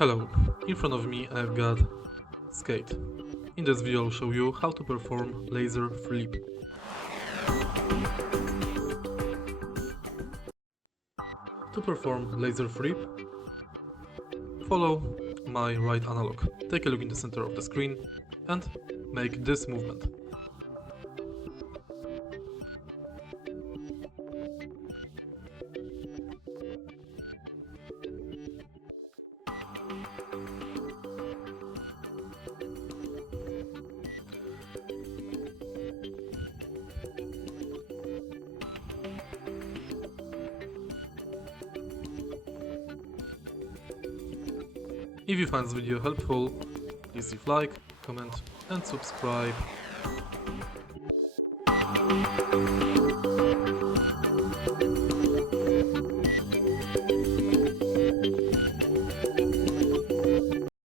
Hello, in front of me I've got skate. In this video I'll show you how to perform laser flip. To perform laser flip, follow my right analog. Take a look in the center of the screen and make this movement. If you find this video helpful, please leave like, comment and subscribe.